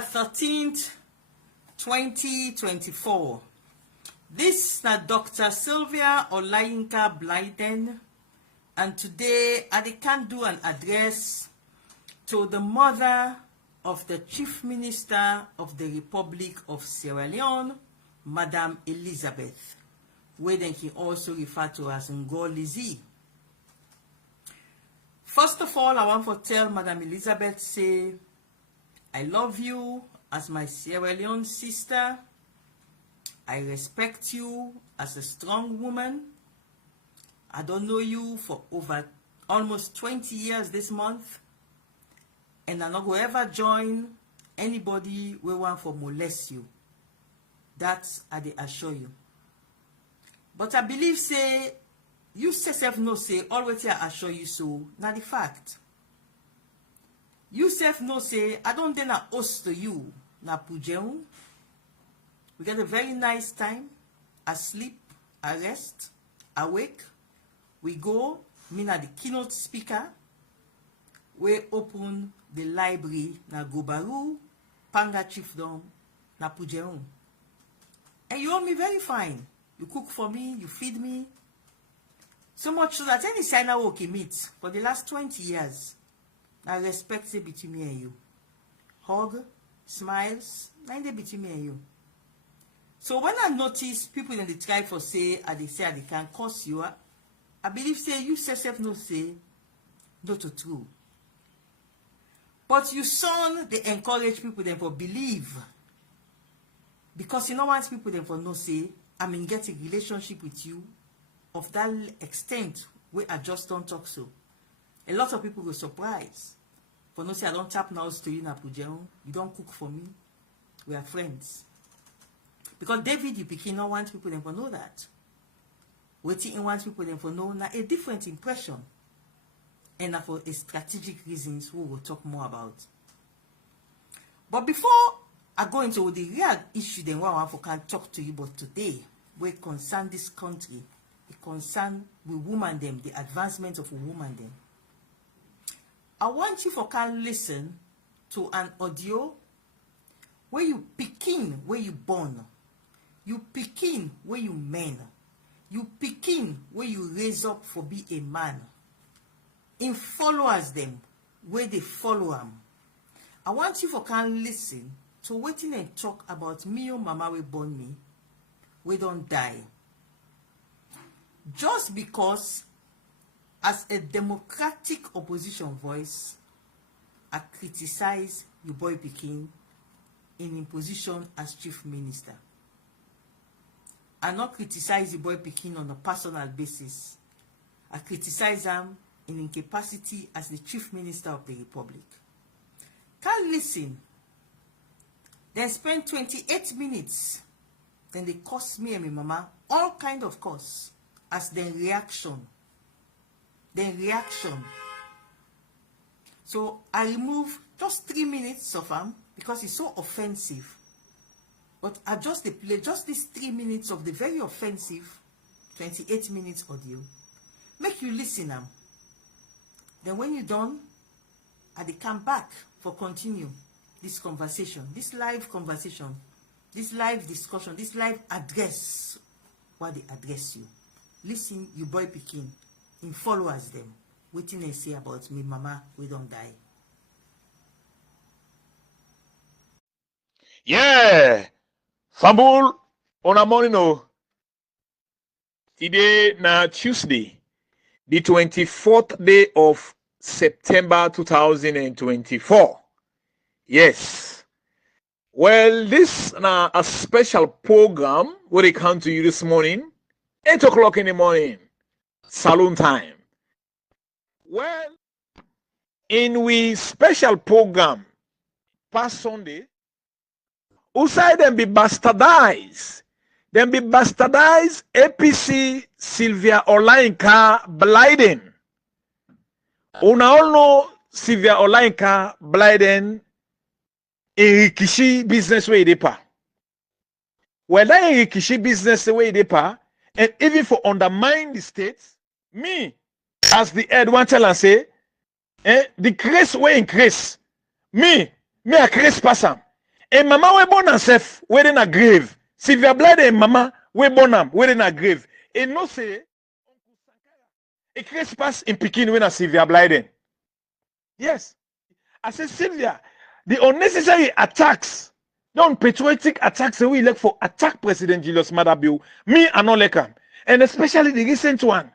13th, 2024. This is Dr. Sylvia Olayinka Blyden, and today I can do an address to the mother of the Chief Minister of the Republic of Sierra Leone, Madam Elizabeth, where then he also referred to as Ngolizi. First of all, I want to tell Madam Elizabeth, say, I love you as my Sierra Leone sister. I respect you as a strong woman. I don't know you for over almost 20 years this month. And I'm not going to ever join anybody who want to molest you. That's I assure you. But I believe, say, you self no say, always I assure you so, not the fact. You self no say, I don't dare na host to you, na pujeun. We get a very nice time, asleep, I rest, awake. We go, me na the keynote speaker. We open the library na Gobaru, Panga Chiefdom, na pujeun. And you hold me very fine. You cook for me, you feed me. So much so that any sign I work meet for the last 20 years. I respect it between me and you. Hug, smiles, and between me and you. So when I notice people in the tribe for say, they say they can curse you, I believe say you self no say, not to true. But you son, they encourage people then for believe. Because you know want people then for no say, I mean get a relationship with you of that extent where I just don't talk so. A lot of people were surprised. For no say I don't tap now to you na pujeon. You don't cook for me. We are friends. Because David you picking no want people then for know that. Waiting wants people then for know na a different impression. And for a strategic reasons we will talk more about. But before I go into the real issue then what I want can talk to you about today, we concern this country. It concern with women them, the advancement of a woman them. I want you for can listen to an audio where you picking where you born, you picking where you men, you picking where you raise up for be a man. In followers them where they follow them. I want you for can listen to waiting and talk about me or mama we born me, we don't die. Just because as a democratic opposition voice, I criticize your boy Pekin in his position as chief minister. I not criticize the boy Pekin on a personal basis. I criticize him in his capacity as the chief minister of the republic. Can listen. They spend 28 minutes. Then they cost me and my mama all kind of costs as their reaction. So I remove just 3 minutes of them because it's so offensive. But I just play just these 3 minutes of the very offensive 28 minutes audio. Make you listen them. Then when you're done, they come back for continue this conversation, this live conversation, this live discussion, this live address. What they address you. Listen, you boy Pekin. In followers them, waiting and say about me, mama, we don't die. Yeah, Fambul on a morning. No, today na Tuesday, the 24th day of September 2024. Yes. Well, this na a special program where they come to you this morning, 8 o'clock in the morning. Saloon time. Well, in we special program past Sunday, who say them be bastardized? Them be bastardized APC Sylvia Olayinka Blyden. Una all know Sylvia Olayinka Blyden in Rikishi business way they pa. Well, that in Rikishi business way they pa, and even for undermine the states. Me, as the head one tell and say, the grace way increase. Me a grace person. A mama we born herself within a grave. Sylvia Blyden mama we born am within a grave. E no say a case pass in Pekin when a Sylvia Blyden. Yes. I say Sylvia, the unnecessary attacks, the patriotic attacks we elect for attack President Julius Maada Bio, me and not like him. And especially the recent one,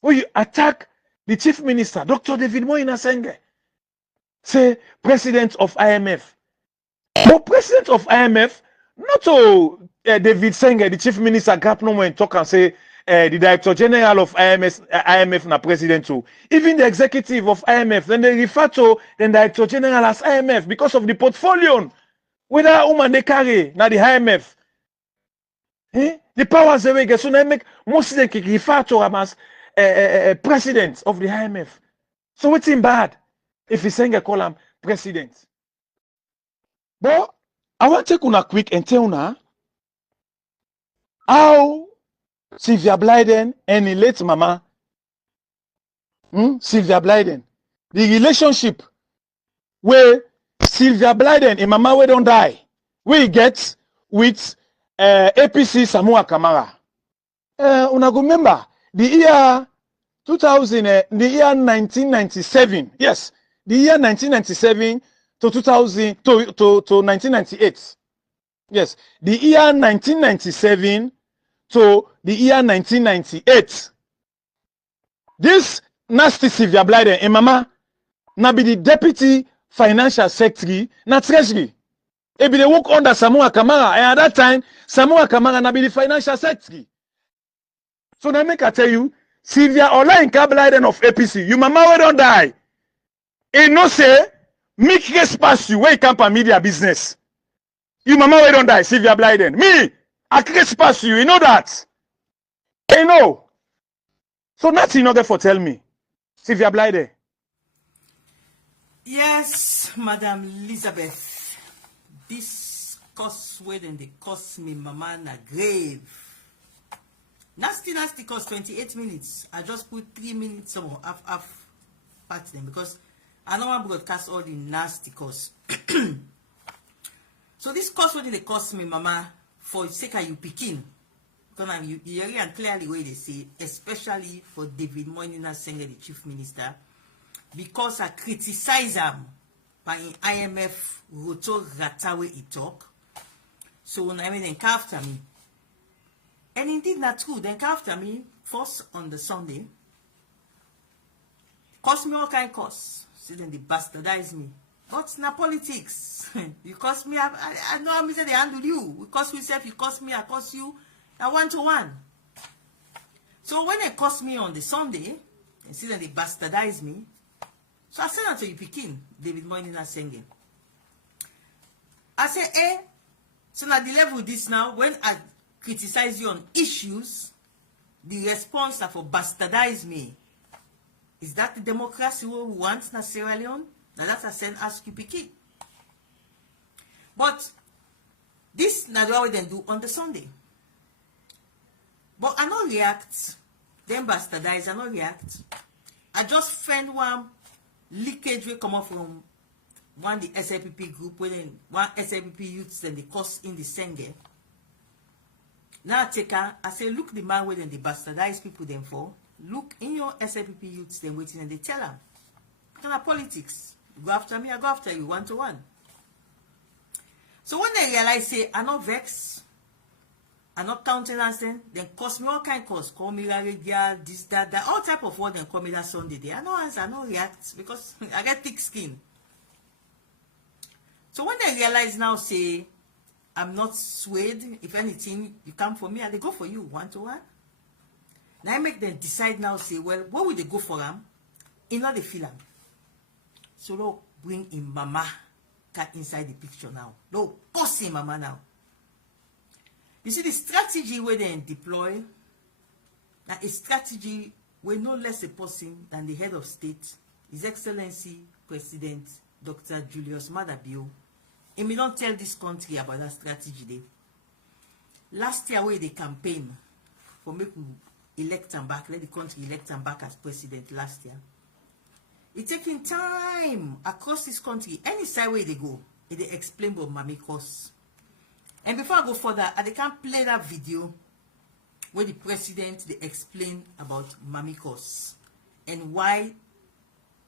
where you attack the chief minister, Dr. David Moinina Sengeh, say president of IMF. But president of IMF, not to David Sengeh, the chief minister, gap no when talk and say the director general of IMF na president too. Even the executive of IMF, then they refer to the director general as IMF because of the portfolio. Whether woman they carry na the IMF. The powers they get, so they make most of them refer to him as president of the IMF. So what's in bad if he Sengeh call him president? But I want to take una quick and tell una how Sylvia Blyden and the late mama, Sylvia Blyden, the relationship where Sylvia Blyden and mama we don't die, we get with APC Samoa Kamara. Una go remember the year 2000, the year 1997. Yes, the year 1997 to 2000 to 1998. Yes, the year 1997 to the year 1998. This nasty Sylvia Blyden and mama na be the deputy financial secretary na treasury. E be they work under Samoa Kamara, and at that time Samoa Kamara na be the financial secretary. So now make I tell you, Sylvia Olayinka Blyden of APC, you mama we don't die. E no say make case pass you where you come for media business. You mama we don't die, Sylvia Blyden. Me, I case pass you know that. You know. So nothing not for tell me. Sylvia Blyden. Yes, Madam Elizabeth. This cost way then they cost me mama na grave. Nasty cost 28 minutes. I just put 3 minutes some half part them because I don't want to broadcast all the nasty costs. So this cost what they cost me mama for the sake of you picking. Because you hear and clearly where they say, especially for David Moinina Sengeh, the chief minister, because I criticize him by IMF roto ratawe he talk. So when I mean then come after me. And indeed not true, then come after me first on the Sunday. Cost me all kind of costs. So then they bastardize me. But na politics. You cost me, I know how me say they handle you. We cost myself, you cost me, I cost you. A 1-to-1. So when they cost me on the Sunday, and see that they bastardize me, so I send out to you Pekin, David Moinina Sengeh. I say, so now the level this now, when I criticize you on issues, the response are for bastardize me. Is that the democracy we want in Sierra Leone? Now that's I send ask you Pekin. But this now the way they do on the Sunday. But I don't react. Then bastardize, I don't react. I just find one leakage will come up from one the SLPP group, when one SLPP youths then they cost in the Sengeh. Now I take her, I say, look the man where then they bastardize people them for. Look in your SLPP youths then waiting and they tell them. Kind of politics. You go after me, I go after you 1-to-1. So when they realize, say, I not vex, I not countenance them, then cost me all kind of cost. Call me girl, this, that, all type of word then call me that Sunday day. I no answer, I no react because I get thick skin. So when they realize now, say, I'm not swayed, if anything, you come for me and they go for you 1-to-1. Now I make them decide now, say, well, what would they go for them? In not the film. So look, bring in mama inside the picture now. No, post in mama now. You see the strategy where they deploy, now a strategy where no less a person than the head of state, His Excellency President Dr. Julius Maada Bio, and we don't tell this country about that strategy there. Last year where they campaign for make we elect him back, let the country elect him back as president last year. It's taking time across this country, any side way they go. It they explain about mamikos. And before I go further, I can't play that video where the president they explain about mamikos and why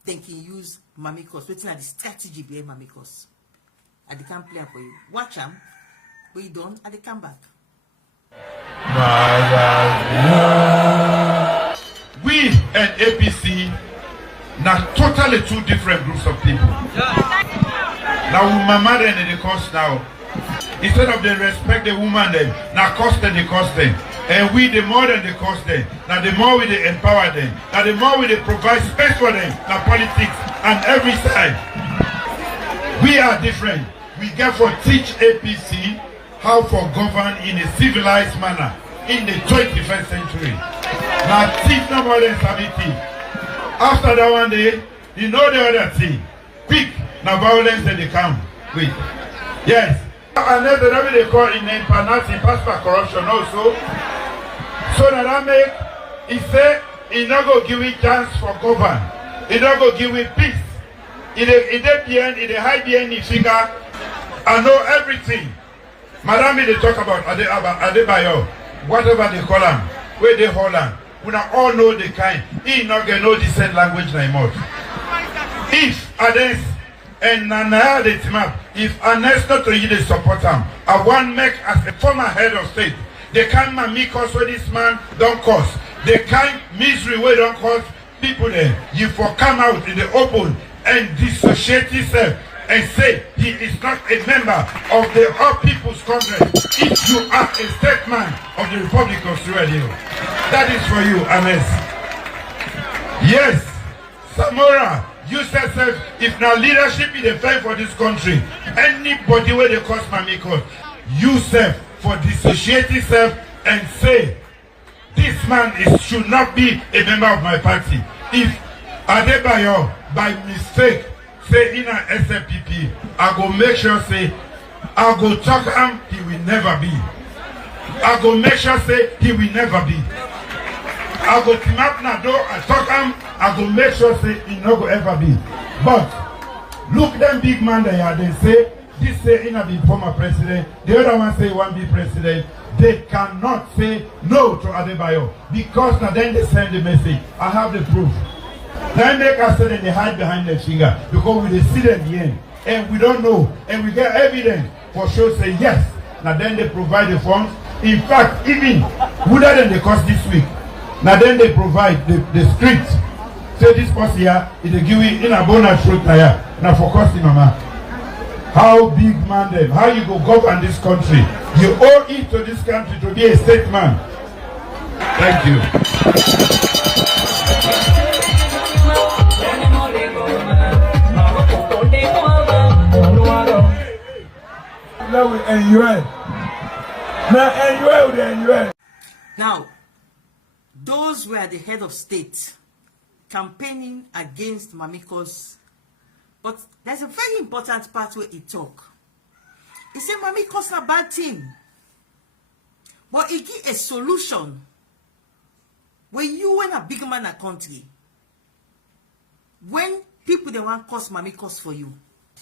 they can use mamikos. What's the strategy behind mamikos? I can't play for you. Watch them. When you don't, I come back. We and APC now totally two different groups of people. Now mama then in the cost now. Instead of they respect the woman then, now cost them the cost them. And we the more than the cost them. Now the more we they empower them. Now the more we they provide space for them. Now politics and every side. We are different. We get for teach APC how to govern in a civilized manner in the 21st century. Now thief no more than thief. After that one day, you know the other thing. Quick, now violence that they come with. Yes. And then the they call in penalty passport corruption also. So that I make, he say, he not go give it chance for govern. He not go give it peace. He the high behind the figure. I know everything. Madam, they talk about Adebayo, whatever they call them, where they hold them. We all know the kind. He not get no decent language anymore. If Ades and Nana the team if Anes not to you they support him, I want make as a former head of state. The kind mamikos where this man don't cause. The kind misery where don't cause people there. You for come out in the open and dissociate yourself and say he is not a member of the All People's Congress if you are a statesman of the Republic of Sierra Leone. That is for you, Ames. Yes, Samora, you said if now leadership is the fight for this country, anybody where they cause mamikos, you serve for dissociate yourself and say this man should not be a member of my party. If Adebayo by mistake say in an SFPP, I go make sure say I go talk him, he will never be. I go make sure say he will never be. I go team up na door, I talk him, I go make sure say he no go ever be. But look them big man there, they say this say in a be former president, the other one say one be president. They cannot say no to Adebayo because now then they send the message. I have the proof. Then make us say that they hide behind their finger because we see them the end and we don't know and we get evidence for sure say yes. Now then they provide the funds. In fact, even whether than the cost this week. Now then they provide the script. Say this person here is a give in a bonus truth here. Now for costing mama. How big man them? How you go govern this country? You owe it to this country to be a statesman. Thank you. Now, those were the head of state campaigning against mamikos. But there's a very important part where he talk. He said mamikos na bad thing. But he give a solution. When you and a big man a country, when people they want cause mamikos for you,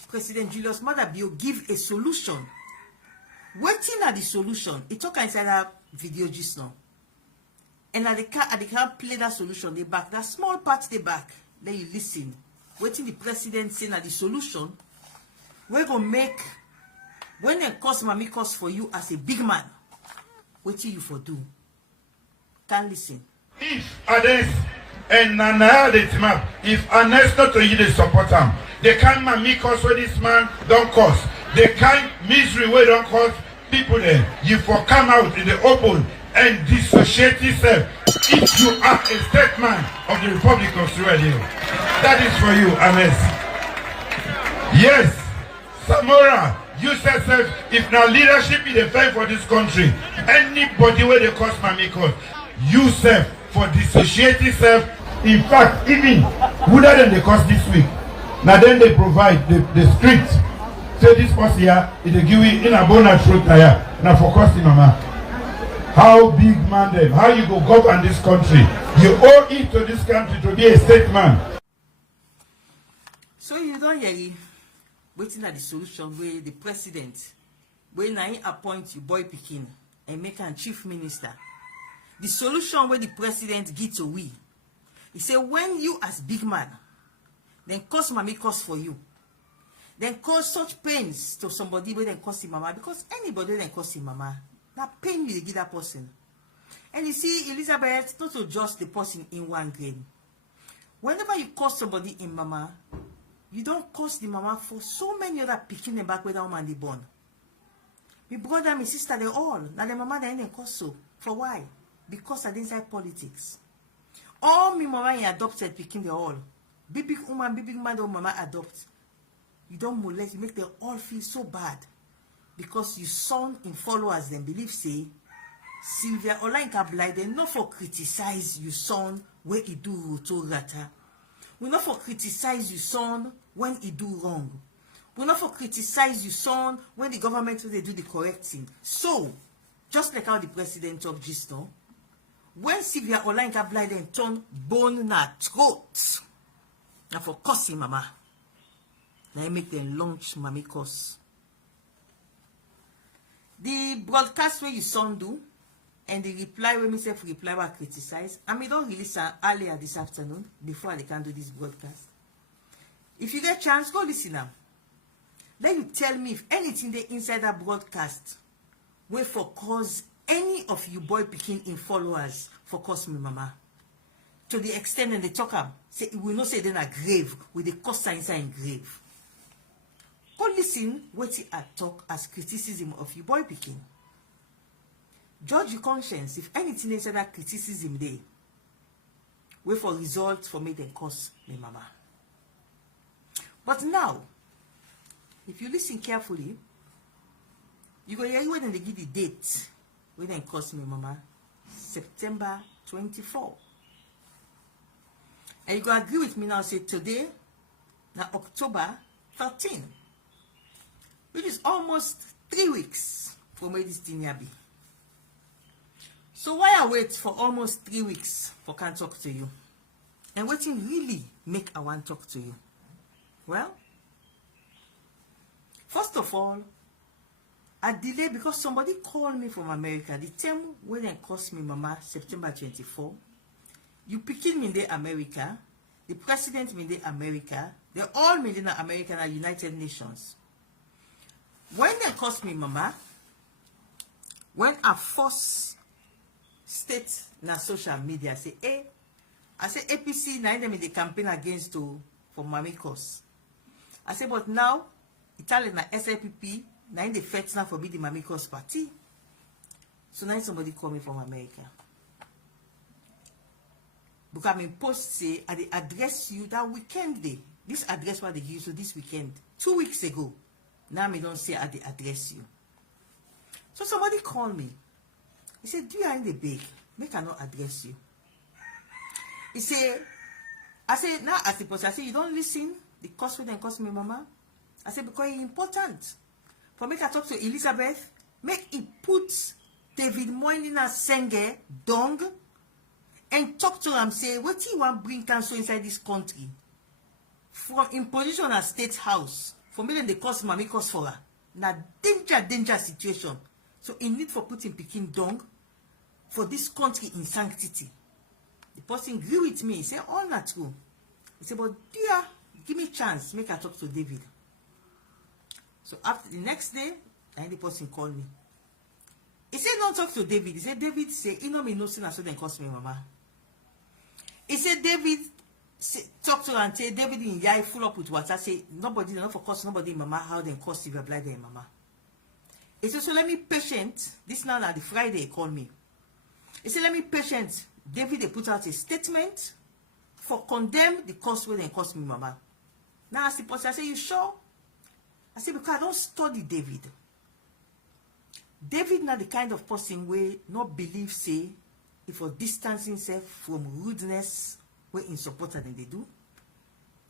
President Julius Maada Bio give a solution. Waiting at the solution, he talk inside that video just now. And they can't play that solution, they back. That small part they back. Then you listen. Waiting the president saying that the solution, we're gonna make when they cause mamikos for you as a big man, what you for do? Can't listen. If Ades and Nana the team if Anes not to you they support him, the kind mamikos where this man don't cause, the kind misery where don't cause people there, you for come out in the open and dissociate yourself if you are a statesman of the Republic of Sierra Leone. That is for you, Ames. Yes, Samora, you said if now leadership is the fight for this country, anybody where they cause mamikos, you serve for dissociate yourself. In fact, even whether than the cost this week. Now then they provide the script. Say this person here is a give in a bonus truth here. Now for costing mama. How big man them? How you go govern this country? You owe it to this country to be a statesman. So you don't hear it. waiting at the solution where the president, when I appoint you boy pikin and make him chief minister. The solution where the president gets away. He say when you as big man, then cause mommy cause for you. Then cause such pains to somebody where then cause him mama. Because anybody then cause him mama, that pain will give that person. And you see, Elizabeth, not to just the person in one grain. Whenever you cause somebody in mama, you don't cause the mama for so many other picking back where that woman they born. My brother, my sister, they all. Now the mama they ain't cause so. For why? Because of inside politics. All my mama in adopted picking they all. Big woman, big man, the mama adopt. You don't molest, you make them all feel so bad. Because you son in followers then believe say Sylvia Olayinka Blyden not for criticize you son when he do to rata. We not for criticize you son when he do wrong. We not for criticize you son when the government they do the correct thing. So, just like how the president talked just now, when Sylvia Olayinka Blyden turn bone na throat, now for cussing mama, now I make them launch mommy cuss. The broadcast where you son do, and the reply when myself reply or criticize, and we don't release earlier this afternoon before I can do this broadcast. If you get a chance, go listen now. Then you tell me if anything they inside that broadcast will for cause any of you boy picking in followers for cause me mama. To the extent and they talk up, say we not say then a grave with the cause inside in grave. Go listen what I talk as criticism of you boy picking. Judge your conscience if anything inside that criticism there. Wait for results for me then cause me mama. But now, if you listen carefully, you go hear when they give the date when they cause me mama, September 24. And you go agree with me now, say today, now October 13, which is almost 3 weeks from where this thing be. So why I wait for almost 3 weeks for can talk to you? And waiting really make I want to talk to you? Well, first of all, I delay because somebody called me from America. The term when they cost me mama September 24. You picking me in the America, the president in the America, they all made in America and United Nations. When they cost me mama, when I first state na social media say, hey, I say APC now them in the campaign against to for mommy cause. I say, but now Italian na SIPP now in the fight now for me the mommy cause party. So now somebody call me from America. Because I'm in post say I they address you that weekend day. This address what they give you this weekend. 2 weeks ago. Now me don't say I they address you. So somebody called me. He said, do you in the big? Make I not address you. He said, I said, now as the post, I said, you don't listen. The cost will then cost me, mama. I said, because it's important. For me to talk to Elizabeth, make it put David Moinina Sengeh down and talk to him, say, what do you want bring cancer inside this country? From imposition at State House, for me then they cost mommy cost for her. Now danger situation. So in need for putting Peking down for this country in sanctity. The person agree with me. He said, all not true. He said, but dear, give me a chance. Make I talk to David. So after the next day, the person called me. He said, don't talk to David. He said, David say, you know me no sin so then cost me mama. He said, David talk to her and say, David in Yai full up with water. Say, nobody, not for cost nobody mama, how then cost Sylvia Blyden mama. He said, so let me patient. This now the Friday he called me. He said, let me patient. David they put out a statement for condemn the cost where they cost me mama. Now I suppose I say, you sure? I said, because I don't study David. David not the kind of person where not believe say if for distancing himself from rudeness where in supporter than they do.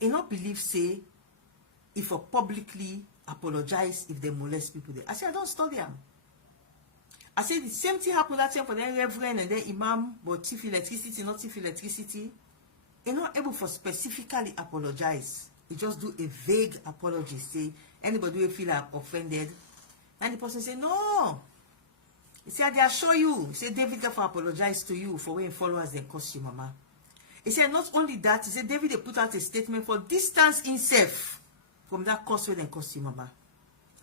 He not believe say if for publicly apologize if they molest people there. I said, I don't study them. I said the same thing happened that time for the reverend and the imam, but thief electricity, not thief electricity. They're not able for specifically apologize. He just do a vague apology, say Anybody will feel offended. And the person say, no. He said, they assure you. He said, David therefore apologize to you for when followers then cost you, mama. He said, not only that, he said, David they put out a statement for distance himself from that cost where then cost you, mama.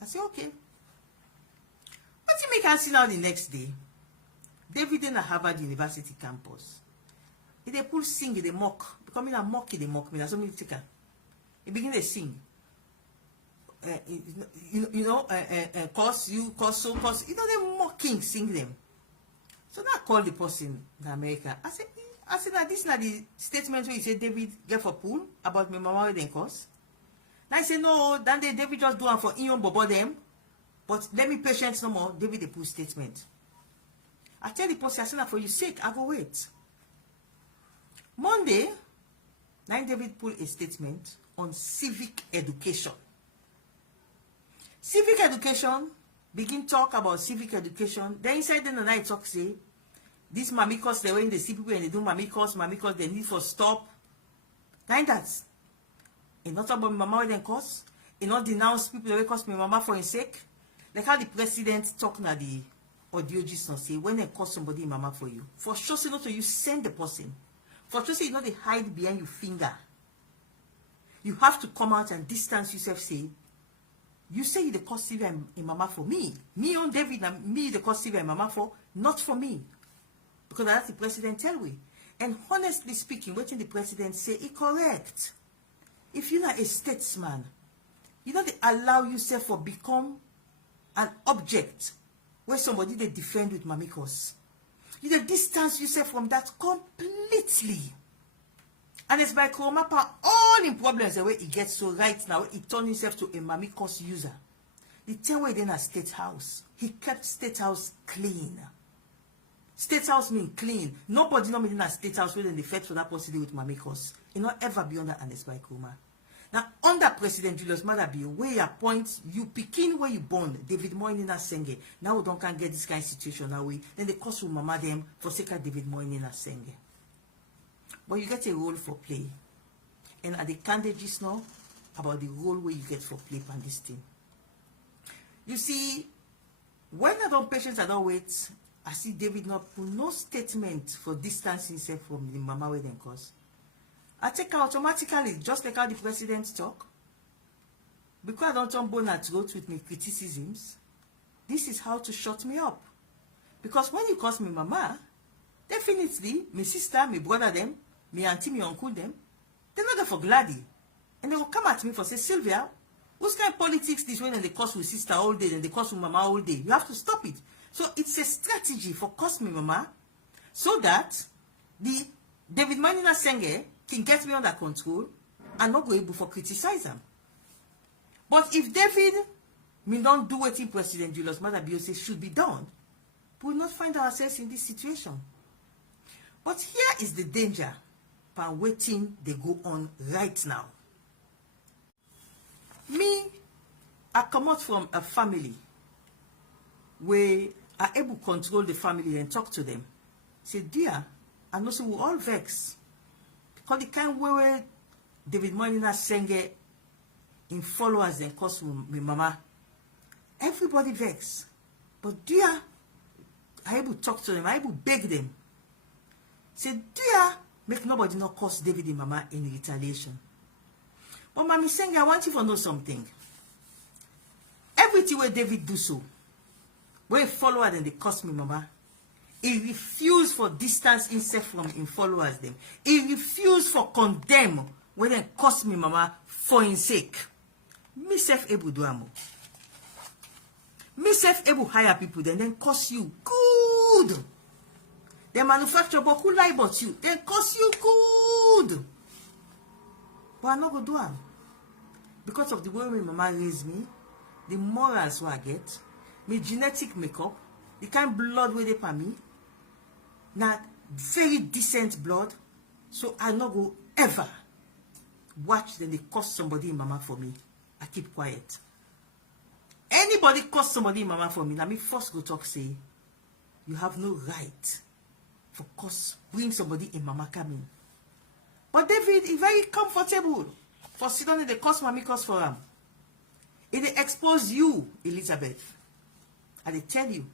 I said, okay. What you make us see now the next day? David in a Harvard University campus. He they pull sing, they mock. Becoming a mock, they mock me. That's only ticker. He begin to sing. Cause you, cause so, cause, they mocking, sing them. So now I call the person in America. I said, now this is not the statement where you say David get for pool about my mama then cause. Now I say, no, then David just do one for Ion Bobo them. But let me patience no more. David the pool statement. I tell the person, I said, for your sake, I go wait. Monday, now David pull a statement on civic education. Civic education, begin talk about civic education. Then inside the night talk say, this mamikos, they when they see people and they do mamikos, they need for stop. Like that. It not about my mama then cause. It not denounce people that cost me mama for his sake. Like how the president talk na the audio just not say, when they cause somebody mama for you. For sure say not to you send the person. For sure say you not they hide behind your finger. You have to come out and distance yourself, say, you say you the cause Sylvia and mama for me. Me on David and me the cause Sylvia and mama for, not for me. Because that's the president tell we. And honestly speaking, what the president say is correct. If you're not a statesman, you don't allow yourself for become an object where somebody they defend with mamikos. You don't distance yourself from that completely. And it's by Kromapa, all in problems the way he gets so right now, he turned himself to a mamikos user. The time where he in a state house, he kept state house clean. State house mean clean. Nobody not in a state house where they fight for that possibility with mamikos. It not ever be under Anders by Kroma. Now, under President Julius Maada where you appoint, you picking where you born, David Moinina Sengeh. Now we don't can get this kind of situation that way. Then they cost will mama them for sake of David Moinina Sengeh. But you get a role for play. And at the candidate just now about the role where you get for play on this thing. You see, when I don't patience, I don't wait, I see David not put no statement for distancing himself from the mama where then cause. I take her automatically, just like how the president talk. Because I don't turn bone at throat with my criticisms, this is how to shut me up. Because when you cause me mama, definitely, my sister, my brother them, my auntie, my uncle them, they're not there for gladdy. And they will come at me for say, Sylvia, whose kind of politics this way and they cause with sister all day and they cause with mama all day? You have to stop it. So it's a strategy for cause me mama, so that the David Moinina Sengeh can get me under control and not go able for criticize them. But if David may not do what President Julius Maada say should be done, we will not find ourselves in this situation. But here is the danger by waiting they go on right now. Me, I come out from a family where I able to control the family and talk to them. Say, dear, I know so we all vex. Because the kind where David Moinina Sengeh in followers and cause me mama. Everybody vex. But dear, I able to talk to them, I able to beg them. Say, dear, make nobody not cause David and mama in retaliation. But Mami Sengeh, I want you to know something. Everything where David do so, where he follower then they cause me mama, he refused for distance himself from his followers them. He refused for condemn when they cause me mama for his sake. Me self able do amo. Me self able hire people then cost you good. They manufacture but who lie about you? Then cost you good. But I'm not going to do it. Because of the way my mama raised me, the morals what I get, my genetic makeup, the kind of blood where they pay me, not very decent blood, so I not go ever watch them they cost somebody in mama for me. I keep quiet. Anybody cost somebody in mama for me, let me first go talk say, you have no right for cost bring somebody in mama coming. But David is very comfortable for sitting in the cost mommy cost for him. It expose you, Elizabeth. I dey tell you.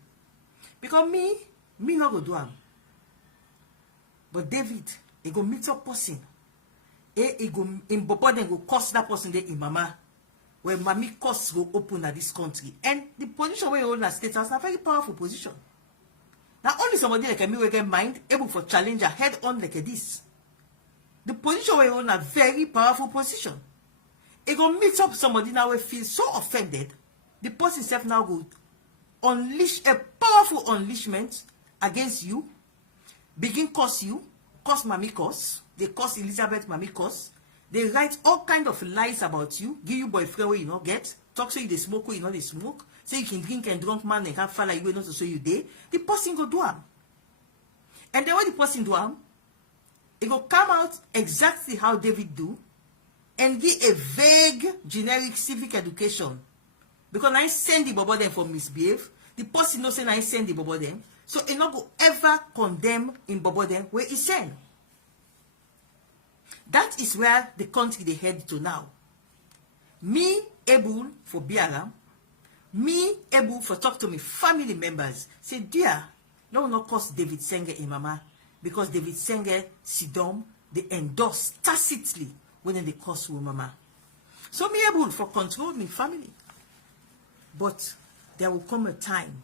Because me not go do am. But David, he go meet up person. He go in Bobo, then go curse that person there in mama. Where mommy curse go open at this country. And the position where you hold in a state house is a very powerful position. Now only somebody like me will get mind able for challenge head on like this. The position where you hold in a very powerful position. He go meet up somebody now will feel so offended. The person self now go unleash a powerful unleashment against you. Begin curse you. Curse mommy curse. They curse Elizabeth mommy curse. They write all kind of lies about you. Give you boyfriend where you not get. Talk say you they smoke where you not they smoke. Say you can drink and drunk man and can't fall like you not to show you day. The person go do am. And then when the person do am, it go come out exactly how David do and give a vague generic civic education. Because I send the bobo them for misbehave. The person no say I send the bobo them. So it not go ever condemn in bobo them where he send. That is where the country they head to now. Me able for be around. Me able for talk to me family members. Say, dear, no not cost David Sengeh in mama. Because David Sengeh sit down, they endorse tacitly when they curse with mama. So me able for control me family. But there will come a time.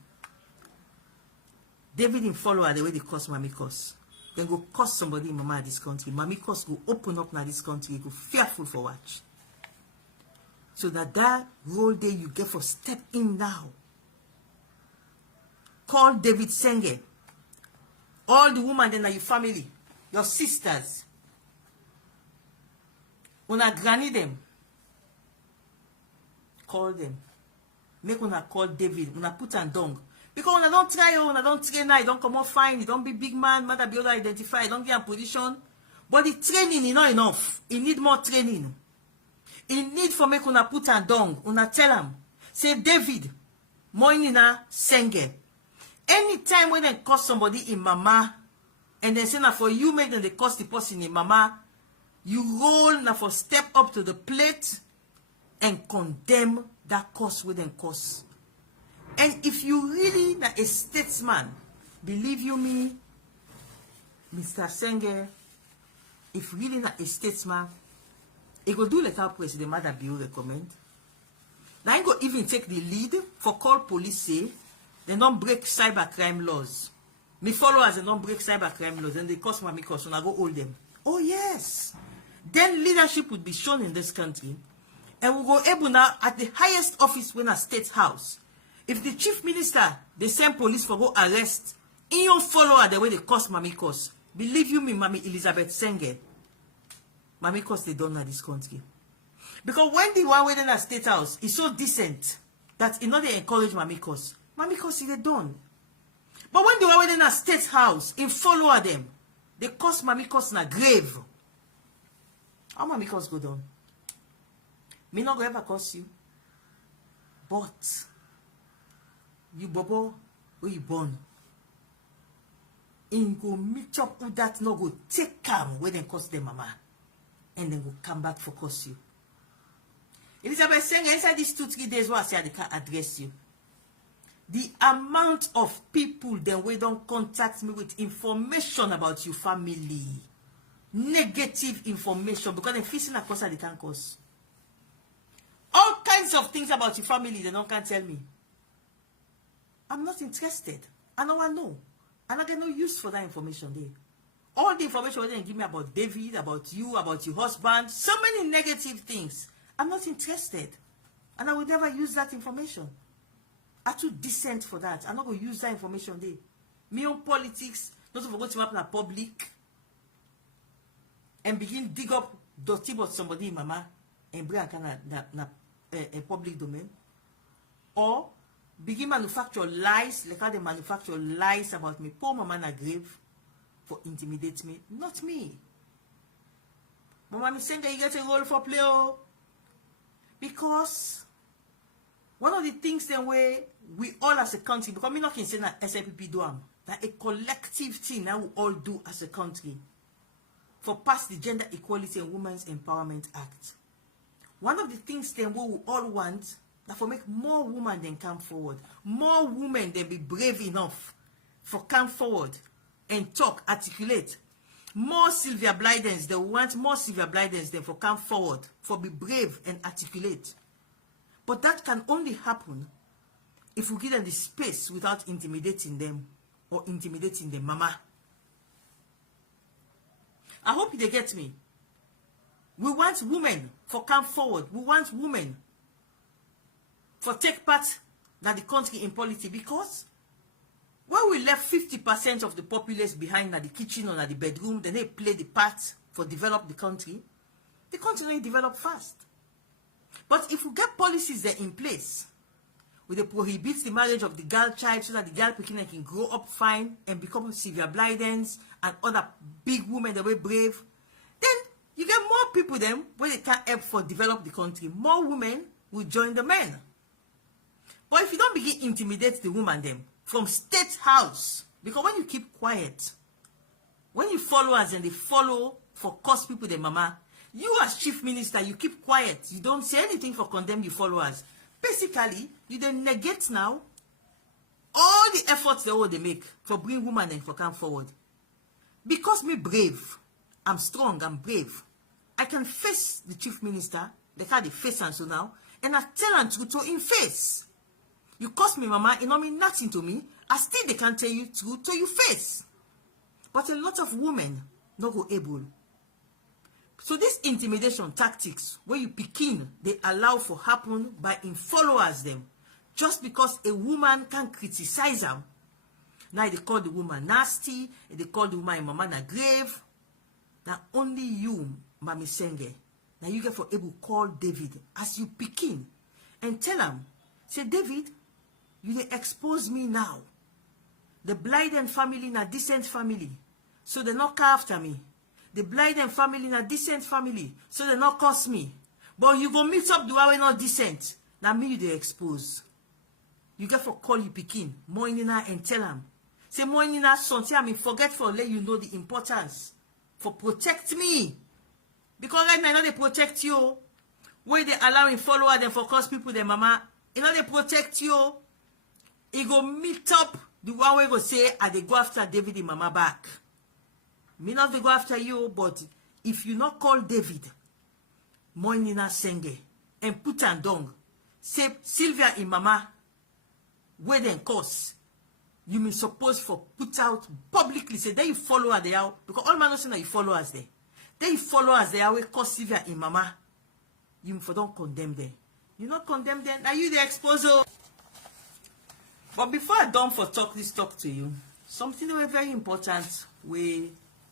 David in follower the way they curse mommy curse. Then go curse somebody in mama this country. Mommy curse go open up now this country. Go fearful for watch. So that role day you get for step in now. Call David Sengeh. All the women then are your family. Your sisters. Una granny them. Call them. Make una call David. Una put and dung. Because una don't try, una don't train now, you don't come out fine, you don't be big man, mother be able to identify, you don't get a position. But the training is not enough. You need more training. You need for make una put and dung. Una tell them. Say, David, Moinina Sengeh. Anytime when they curse somebody in mama, and then say now for you make them they curse the person in mama, you roll now for step up to the plate and condemn that curse with them curse. And if you really not a statesman, believe you me, Mr. Sengeh, if really not a statesman, he go do like our President Mother Bill recommend. Now he go even take the lead for call police say they don't break cybercrime laws. Me followers they don't break cybercrime laws and they cost mommy cost and I go hold them. Oh yes. Then leadership would be shown in this country and we go able now at the highest office when a state house. If the chief minister, they send police for go arrest, in your follower the way they cost mommy cost. Believe you me, mommy Elizabeth Sengeh, mommy cost they done in this country. Because when the one within a state house is so decent that you know they encourage mommy cost they done. But when the one within a state house, in follower them, they cost mommy cost in a grave. How mommy cost go down? Me not gonna ever cost you. But you bobo where you born. In go meet up with that no go take calm when they cost them mama. And then go come back for cost you. Elizabeth Sengeh inside these 2-3 days what I say they can't address you. The amount of people then we don't contact me with information about your family. Negative information because they're facing a cost that they can't cause. All kinds of things about your family they don't can't tell me. I'm not interested. I know. And I get no use for that information there. All the information they give me about David, about you, about your husband, so many negative things. I'm not interested. And I will never use that information. I'm too decent for that. I'm not going to use that information there. Me on politics, not to forget to happen in public. And begin dig up dirty about somebody in mama and bring a public domain. Or begin manufacture lies, like how they manufacture lies about me. Poor mama na grave for intimidate me. Not me. Mama Sengeh, you get a role for play. Because one of the things then where we all as a country, because me not can say that SLPP do am, that a collective thing that we all do as a country for pass the Gender Equality and Women's Empowerment Act. One of the things then we all want that for make more women then come forward, more women then be brave enough for come forward and talk, articulate. More Sylvia Blydens, they want more Sylvia Blydens then for come forward, for be brave and articulate. But that can only happen if we give them the space without intimidating them or intimidating them, mama. I hope they get me. We want women for come forward. We want women for take part in the country in politics, because when we left 50% of the populace behind at the kitchen or at the bedroom, then they play the part for develop the country will develop fast. But if we get policies there in place, where they prohibit the marriage of the girl child so that the girl can grow up fine and become Sylvia Blydens and other big women that were brave, then you get more people then where they can help for develop the country. More women will join the men. But if you don't begin intimidate the woman them from state house, because when you keep quiet, when you follow us and they follow for cause people the mama, you as chief minister, you keep quiet, you don't say anything for condemn your followers. Basically, you then negate now all the efforts they make for bring women and for come forward. Because me brave, I'm strong, I'm brave, I can face the chief minister, they call the face and so now, and I tell them truth to in face. You cost me, mama, it don't mean nothing to me. I still they can tell you truth to your face. But a lot of women not go able. So this intimidation tactics, where you begin, they allow for happen by in followers them. Just because a woman can criticize them. Now they call the woman nasty, they call the woman mama na grave. Now only you, Mami Sengeh, now you get for able call David as you begin and tell him, say, David, you dey expose me now. The Blyden family na decent family, so they not come after me. The Blyden family na decent family, so they not curse me. But you go mix up the way not decent. Now me you dey expose. You get for call you pikin, Moinina, and tell him. Say, Moinina, son, tell me, forget for let you know the importance. For protect me. Because right now, they protect you. Where they allowing follower them for cause people, their mama, they protect you. He go meet up the one way go say, they go after David and mama back. Me not they go after you, but if you not call David, Moinina Sengeh, and put her down, say Sylvia and mama, where then cause, you may suppose for put out publicly, say, then you follow her there, because all man say that you follow us there. Then you follow us there, where cause Sylvia and mama, you for don't condemn them. You not condemn them, now you the exposer. But before I done for talk this talk to you, something that was very important where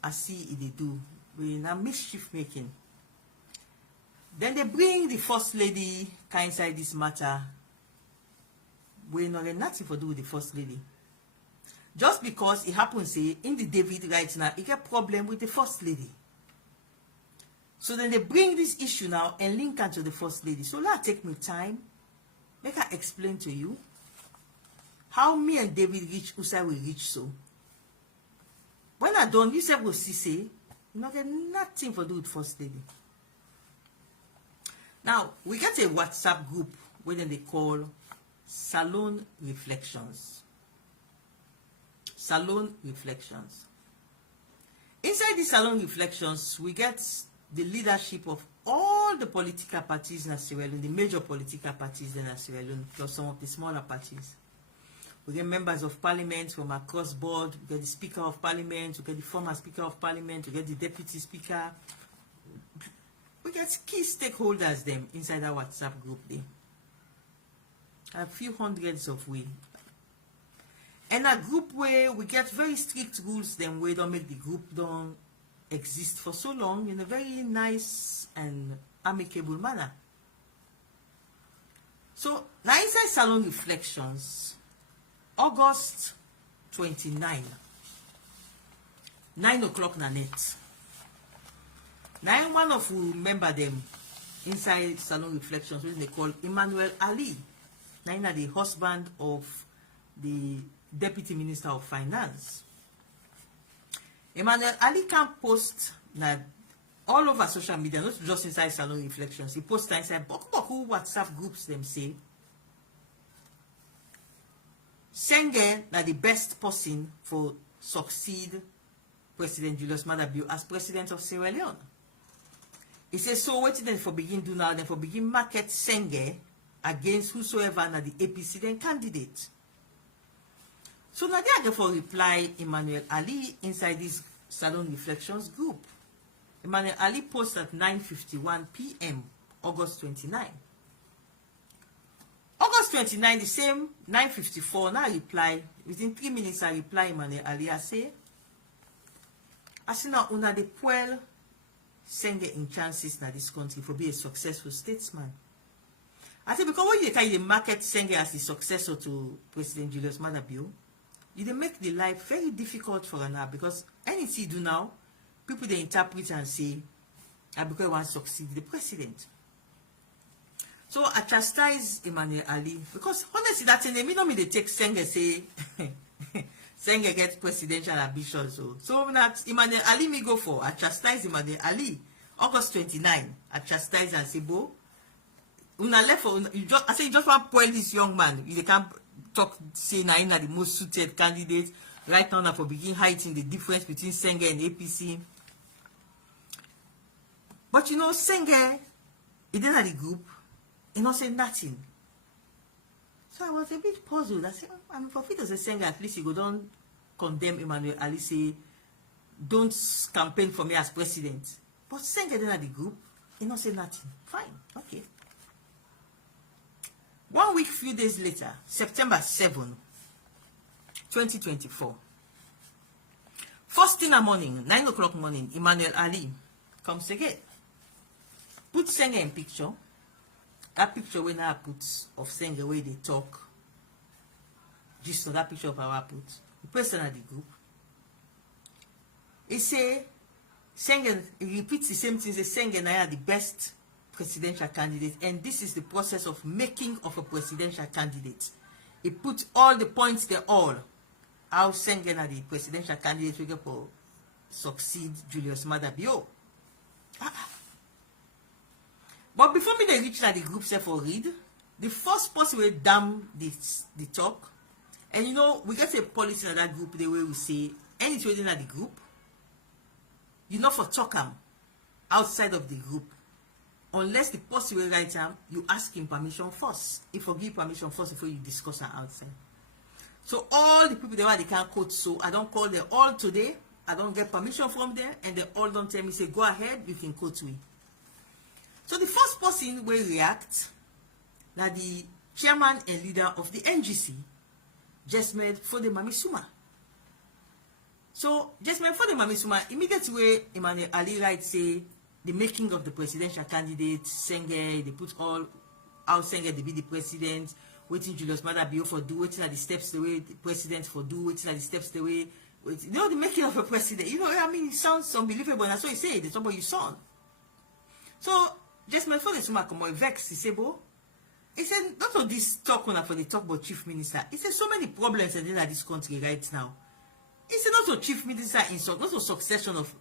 I see it they do, we now mischief making. Then they bring the First Lady kind inside this matter. We not nothing for do with the First Lady. Just because it happens say in the David right now, it get problem with the First Lady. So then they bring this issue now and link her to the First Lady. So let take me time, make her explain to you how me and David reach Usai will reach so. When I done, you said will see say, you not get nothing for do with First Lady. Now we get a WhatsApp group where they call Salon Reflections. Salon Reflections. Inside the Salon Reflections, we get the leadership of all the political parties in Sierra Leone, the major political parties in Sierra Leone, plus some of the smaller parties. We get members of parliament from across board, we get the Speaker of Parliament, we get the former Speaker of Parliament, we get the Deputy Speaker. We get key stakeholders them inside our WhatsApp group there. A few hundreds of we. And a group where we get very strict rules then we don't make the group don't exist for so long in a very nice and amicable manner. So now inside Salon Reflections, August 29, 9 o'clock na net. Now one of who remember them inside Salon Reflections, which they call Emmanuel Ali. Now the husband of the Deputy Minister of Finance. Emmanuel Ali can post that all over social media, not just inside Salon Reflections. He posts inside Boku WhatsApp groups them say, Sengeh na the best person for succeed President Jolliminah Blyden as president of Sierra Leone. He says, so what then for begin do now, then for begin market Sengeh against whosoever na the APC then candidate. So now they are for reply Emmanuel Ali inside this Salon Reflections group. Emmanuel Ali posts at 9:51 p.m. August 29. August 29, the same 9:54. Now I reply within 3 minutes. I reply Emmanuel Ali. I say now una de puel Sengeh in chances that this country for be a successful statesman. I say because when you can market Sengeh as the successor to President Jolliminah Blyden, you make the life very difficult for her now because anything you do now, people they interpret and say, because I want to succeed the president. So I chastise Emmanuel Ali because honestly that in the middle me they take Sengeh say Sengeh gets presidential ambitions. So that Emmanuel Ali me go for. I chastise Emmanuel Ali. August 29. I chastise and say, Bo, una left for I say you just want to spoil this young man. You can't talk say na the most suited candidate right now for begin hiding the difference between Sengeh and APC. But you know, Sengeh, he didn't have the group, he not say nothing. So I was a bit puzzled. I said, I'm for fit as a Sengeh, at least you go don't condemn Emmanuel Ali, say, don't campaign for me as president. But Sengeh didn't have the group, he not say nothing. Fine, okay. 1 week, few days later, September 7, 2024. First thing in the morning, 9 o'clock morning, Emmanuel Ali comes again. Put Sengeh in picture. That picture when I put of Sengeh where they talk. Just on that picture of our put. The person at the group. He say, Sengeh, he repeats the same thing. He say, Sengeh na the best presidential candidate, and this is the process of making of a presidential candidate. He put all the points there, all how Sengeh na the presidential candidate we get for succeed Jolliminah Blyden. But before me they reach the group say for read, the first person will damn the talk, and you know we get a policy in that group the way we say anything within the group, you know for talk outside of the group. Unless the person will write him, you ask him permission first. He forgive permission first before you discuss her outside. So all the people they can't quote, so I don't call them all today. I don't get permission from them, and they all don't tell me, say, go ahead, you can quote me. So the first person will react, now the chairman and leader of the NGC, Jesmed Fode Mamisuma. So Jesmed Fode Mamisuma, immediately Emmanuel Ali writes, say, the making of the presidential candidate, Sengeh, they put all how Sengeh they be the president, waiting Jolliminah Blyden for do, waiting at the steps the way the president for do, waiting at the steps the way, you know, the making of a president. You know, I mean, it sounds unbelievable, and that's what he said, it's somebody you saw. So, just my father, come vex, he said, Bo, he said, not all this talk when for the talk about chief minister. He said, so many problems in this country right now. He said, not a chief minister insult, not a succession of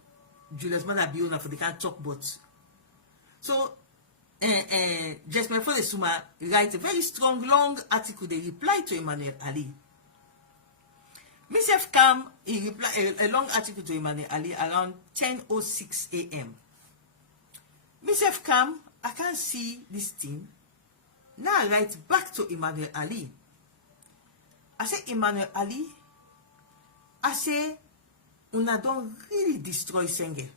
Jolliminah Blyden for they can't talk but. So just my father Suma write a very strong long article they reply to Emmanuel Ali. Myself come he reply a long article to Emmanuel Ali around 10:06 a.m. Myself come, I can't see this thing. Now I write back to Emmanuel Ali. I say Emmanuel Ali, I say una don't really destroy Sengeh.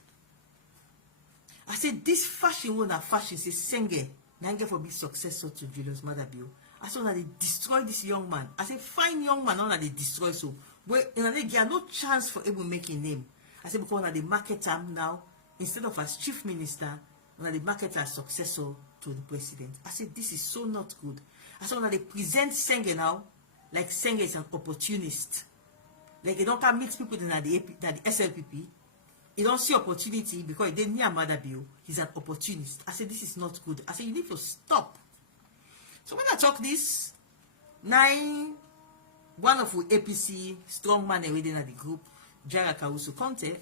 I said this fashion one fashion say Sengeh Nanga for be successor to Jolliminah Blyden. I said they destroy this young man. I said fine young man now they destroy so. But they get no chance for able making name. I said because they market him now instead of as chief minister, they market as successor to the president. I said this is so not good. I said they present Sengeh now like Sengeh is an opportunist. Like they don't can mix people in the SLPP. He don't see opportunity because he didn't near Mother Bill. He's an opportunist. I said this is not good. I said you need to stop. So when I talk this, one of the APC strong man within the group, Jara Kausu Conte,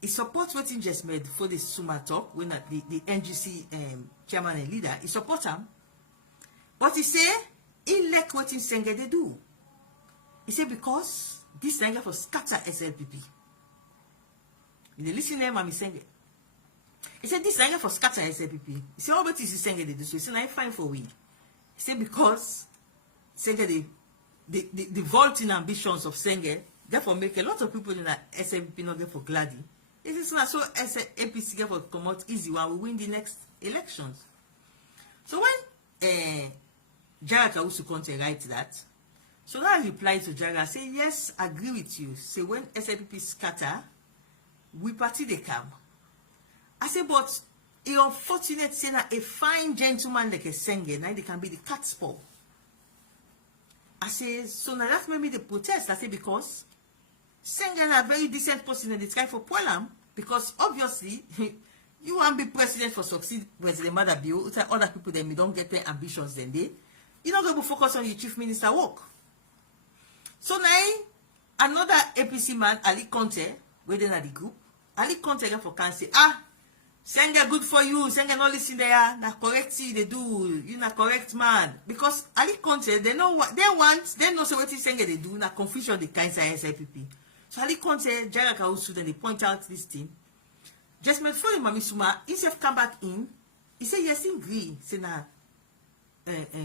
he supports what he just made for this Suma talk when the NGC chairman and leader, he supports him. But he say, he like what in Sengeh they do. He say, because this Sengeh for scatter SLPP. You listen to Mami Sengeh. He said, this Sengeh for scatter SLPP. He said, what is Sengeh they do? So he said, I'm fine for we. He said, because Sengeh, the vaulting ambitions of Sengeh, therefore make a lot of people in that SLPP not get for gladdy. It is not so APC get for come out easy when we win the next elections. So when Jara Kawusu Conte write that, so now I reply to Jara, say, yes, I agree with you. Say, when SLPP scatter, we party they come. I say, but it's unfortunate say that a fine gentleman like a Sengeh, now they can be the cat's paw. I say, so now that's maybe the protest. I say, because Sengeh is a very decent person in the try for Polam, because obviously, you want to be president for succeed President Madabio, it's like other people that don't get their ambitions than they. You're not going to focus on your chief minister work. So now, another APC man, Ali Conte, within the group, Ali Conte for can say, Sengeh good for you, Sengeh not listen there, na correct see they do, you na correct man. Because Ali Conte, they know what they want, they know so what Sengeh they do, na confusion the kind of SIPP. So Ali Conte, Jara Kawusu, then they point out this thing. Just made for the Mami Suma, he said come back in, he said yes, he agree, say na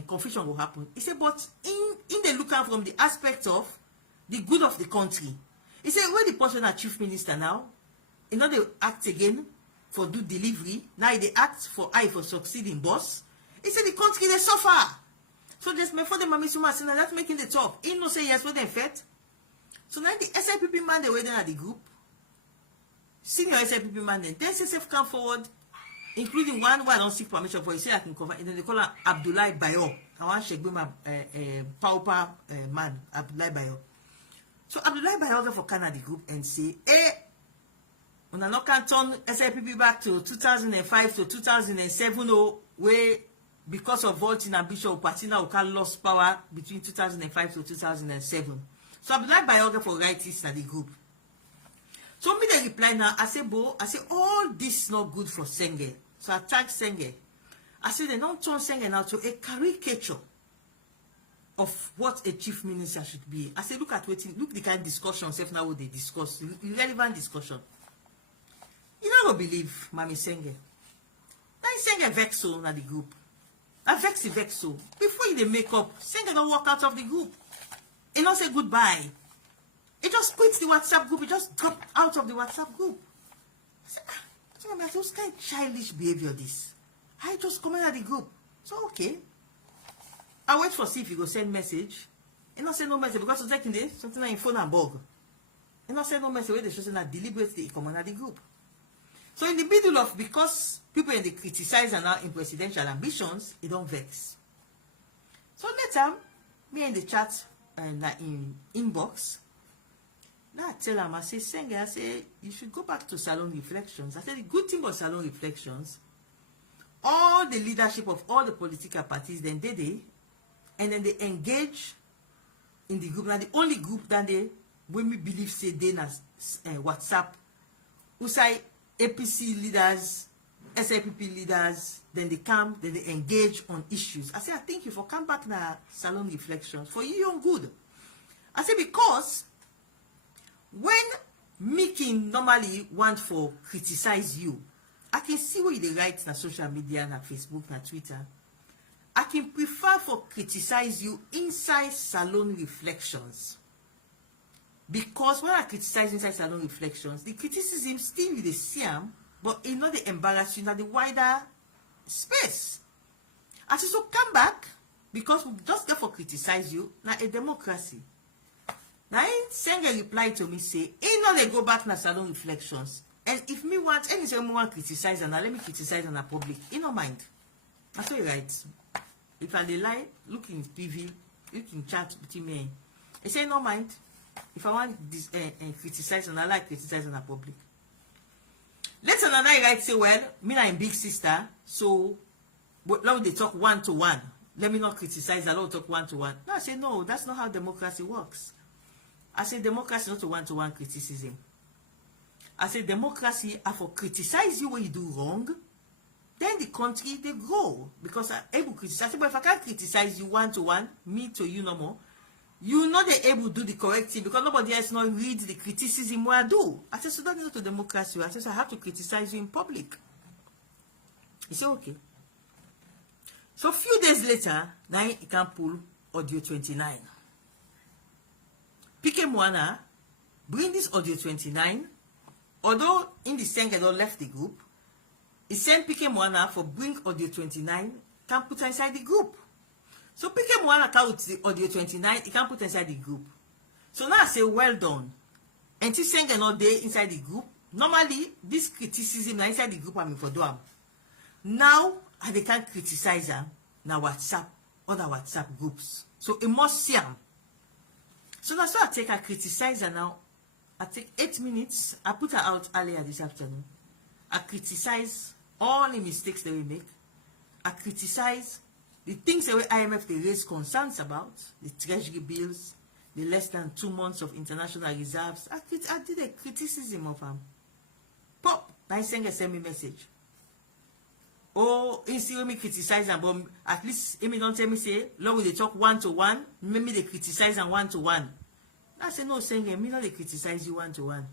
confusion will happen. He said, but in the look at from the aspect of the good of the country. He said, when the person are chief minister now, you know they act again for do delivery. Now they act for I for succeeding boss. He said the country they suffer. So just before the Mami Suma saying that's making the talk. He no say yes for them fet. So now the SIPP man they were there at the group. Senior SIPP man then SSF come forward. Including one who I don't seek permission for, you say I can cover, and then they call him Abdullahi Bayo. I want to my pauper man, Abdullahi Bayo. So Abdullahi Bayo go for Canada group and say, when I not can turn SIPP back to 2005 to 2007, where because of voting ambition, Patina Oka lost power between 2005 to 2007. So Abdullahi Bayo go for write this at the group. So me they reply now, I say, all this not good for Sengeh. So I tag Sengeh. I say they don't turn Sengeh now to a caricature of what a chief minister should be. I say, look the kind of discussion, self now what they discuss, irrelevant discussion. You never believe, Mami Sengeh. Now Sengeh vex so na the group. I vex so. Before they make up, Sengeh don't walk out of the group. He don't say goodbye. He just quit the WhatsApp group. He just dropped out of the WhatsApp group. I said, those kind of childish behavior this. I just come out of the group. So, okay. I wait for see if he go send message. He not send no message because something there, something like phone and bug. He not send no message where they should say that deliberately he come out of the group. So, in the middle of, because people in the criticize and now in presidential ambitions, he don't vex. So, later, me in the chat and in inbox, now I tell him, I say, Sengeh, I say, you should go back to Salon Reflections. I said, the good thing about Salon Reflections, all the leadership of all the political parties, then and then they engage in the group. Now, the only group that they, when we believe, say, they na WhatsApp, who say APC leaders, SIPP leaders, then they come, then they engage on issues. I say, I think if you come back now, Salon Reflections, for you, you're good. I say, because when making normally want for criticize you, I can see what they write na social media, na Facebook, na Twitter. I can prefer for criticize you inside Salon Reflections. Because when I criticize inside Salon Reflections, the criticism still with the same, but it not the embarrass you, not the wider space. I say, so come back, because we just get for criticize you, na a democracy. Now, Sengeh replied to me, say, know they go back na Salon Reflections. And if me want, anyone criticize and let me criticize on a public, you don't mind. That's what you write. If I lie, look in PV, look in chat between me. I say, no mind. If I want this criticize and I like criticize on a public. Later on, I write, say, well, me na in big sister, so but now they talk one-to-one. Let me not criticize, I don't talk one-to-one. No, I say, no, that's not how democracy works. I say democracy not a one-to-one criticism. I say democracy are for criticize you when you do wrong, then the country, they grow. Because I'm able to criticize. But if I can't criticize you one-to-one, me to you no more, you not able to do the correct thing because nobody else not read the criticism what I do. I said, so that's not to democracy. I said, so I have to criticize you in public. He said, okay. So a few days later, now he can pull audio 29. Pike Moana bring this audio 29. Although in the Sengeh don't left the group, he sent Pike Moana for bring audio 29, can put her inside the group. So Pike Moana count the audio 29, he can put her inside the group. So now I say, well done. And this Sengeh not there inside the group. Normally, this criticism na inside the group I mean for do am. Now, they can't criticize her na WhatsApp, other WhatsApp groups. So it must see them. So that's why I take her criticize her now. I take 8 minutes. I put her out earlier this afternoon. I criticize all the mistakes that we make. I criticize the things that IMF they raise concerns about, the treasury bills, the less than 2 months of international reserves. I did a criticism of them. Pop, I send me message. Oh, instead of me criticize them, but at least if me don't tell me say, Lord, they talk one-to-one, maybe they criticize and one-to-one. I say, no, saying me not they criticize you one-to-one.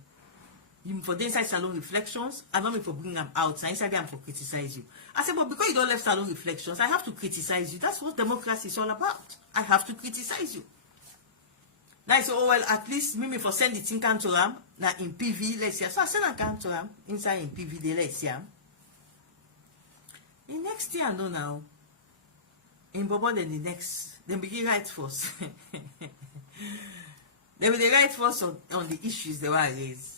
You for the inside salon reflections, I don't mean for bringing them out. Now inside them for criticize you. I said, but because you don't left salon reflections, I have to criticize you. That's what democracy is all about. I have to criticize you. Now I say, oh well, at least me for send the thing to them. Now in PV, let's see. So I send a to them inside in PV, they let's see. The next thing I know now, in Bobo, then the next, then begin write first. They will write first on the issues they were raised.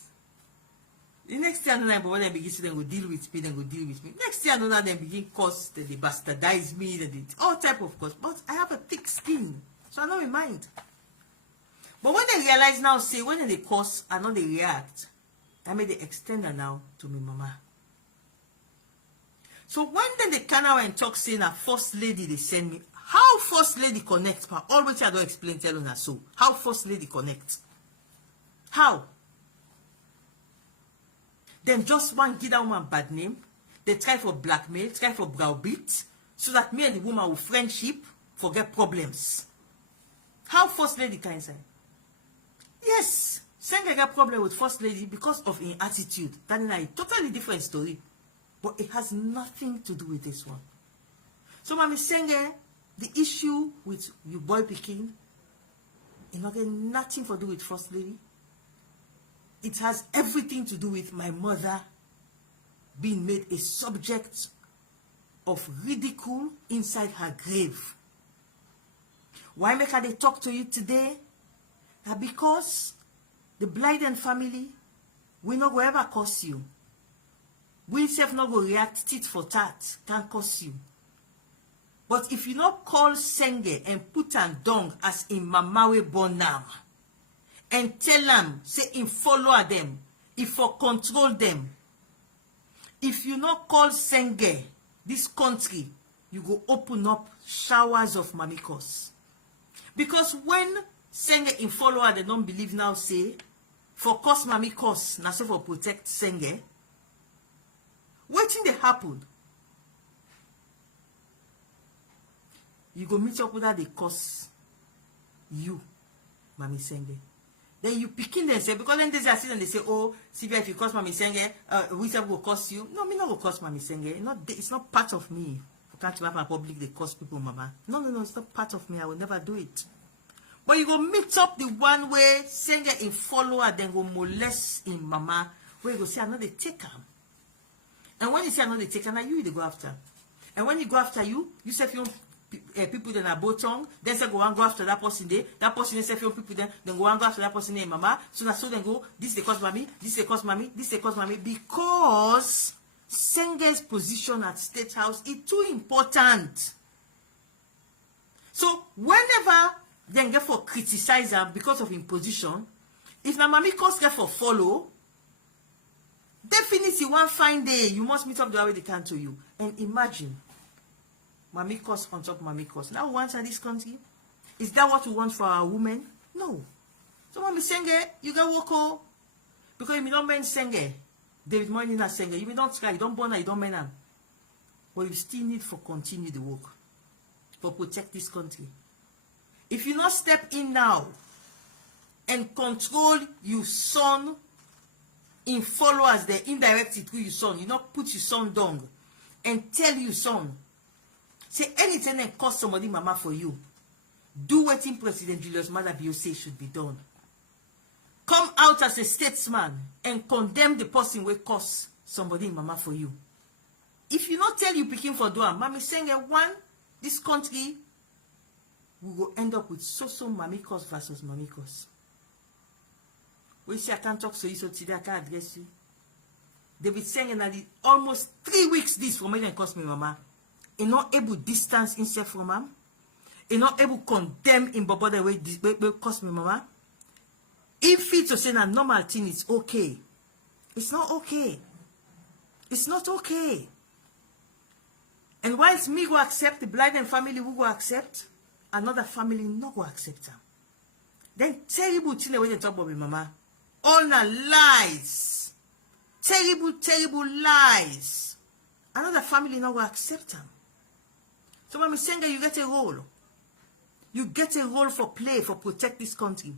The next thing I know, Bobo, then begin to then go deal with me, then go deal with me. Next thing I know, now then begin cause, then they bastardize me, then they, all type of cause. But I have a thick skin, so I don't mind. But when they realize now, say, when they cause, I know they react, I made the extender now to me mama. So when then they come out and talk saying a First Lady they send me, how First Lady connect? Always I don't explain tell you so. How First Lady connect? How? Then just one give that woman bad name. They try for blackmail, try for browbeat, so that me and the woman will friendship, forget problems. How First Lady can say? Yes, Sengeh got problem with First Lady because of her attitude. That is a totally different story. But it has nothing to do with this one. So, Mami Sengeh, the issue with you boy Peking, it not get nothing to do with First Lady. It has everything to do with my mother being made a subject of ridicule inside her grave. Why make they talk to you today? That because the Blyden family will not go ever curse you. We self not go react tit for tat, can curse you. But if you not call Sengeh and put an dung as in mamawe born now, and tell them, say in follow them, if for control them, if you not call Sengeh, this country, you go open up showers of mamikos. Because when Sengeh in follower they don't believe now say, for cause mamikos, na so for protect Sengeh, wetin dey happen? You go meet up with that they cause you, Mami Sengeh. Then you picking them say, because then they say, and they say, oh, Sylvia, if you cause Mami Sengeh, we say will cause you. No, me not will cause Mami Sengeh. It's not part of me. You can't have my public, they cause people, mama. No, it's not part of me. I will never do it. But you go meet up the one way Sengeh in follower, then go molest in mama, where you go say, I know they take her. And when you say I know they take her, now you they go after. And when you go after you say if you people then are bottom, then say go and go after that person there. That person say if you people then go and go after that person there, mama. So now so then go, this they cause mommy, this they cause mommy, this they cause mommy, because Sengeh's position at State House is too important. So whenever they get for criticize her because of his position, if na mommy cause get for follow, definitely one fine day you must meet up the way they can to you. And imagine Mami cause on top Mami cause. Now we want in this country. Is that what we want for our women? No. So Mami Sengeh, you get work all. Because you don't mean Sengeh. David Moinina Sengeh. You don't try, you don't born her, you don't mean her. but you still need for continue the work for protect this country. If you not step in now and control your son in followers, the indirectly through your son, you not put your son down and tell your son, say anything that cost somebody mama for you, do what in President Julius Maada Bio say should be done. Come out as a statesman and condemn the person who cost somebody mama for you. If you not tell you picking for doing, Mami Sengeh, one, this country we will end up with so mamikos versus mamikos. We say I can't talk so today I can't address you. They be saying that almost 3 weeks this for me and cost me mama. He not able distance himself from mom. He not able condemn in Bobo the way this will cost me mama. If it's to say that normal thing is okay. It's not okay. It's not okay. And whilst me go accept, the Blyden family will go accept, another family not go accept her. Then terrible thing when you talk about me mama. All the lies. Terrible lies. Another family not go accept them. So when we saying that you get a role. You get a role for play for protect this country.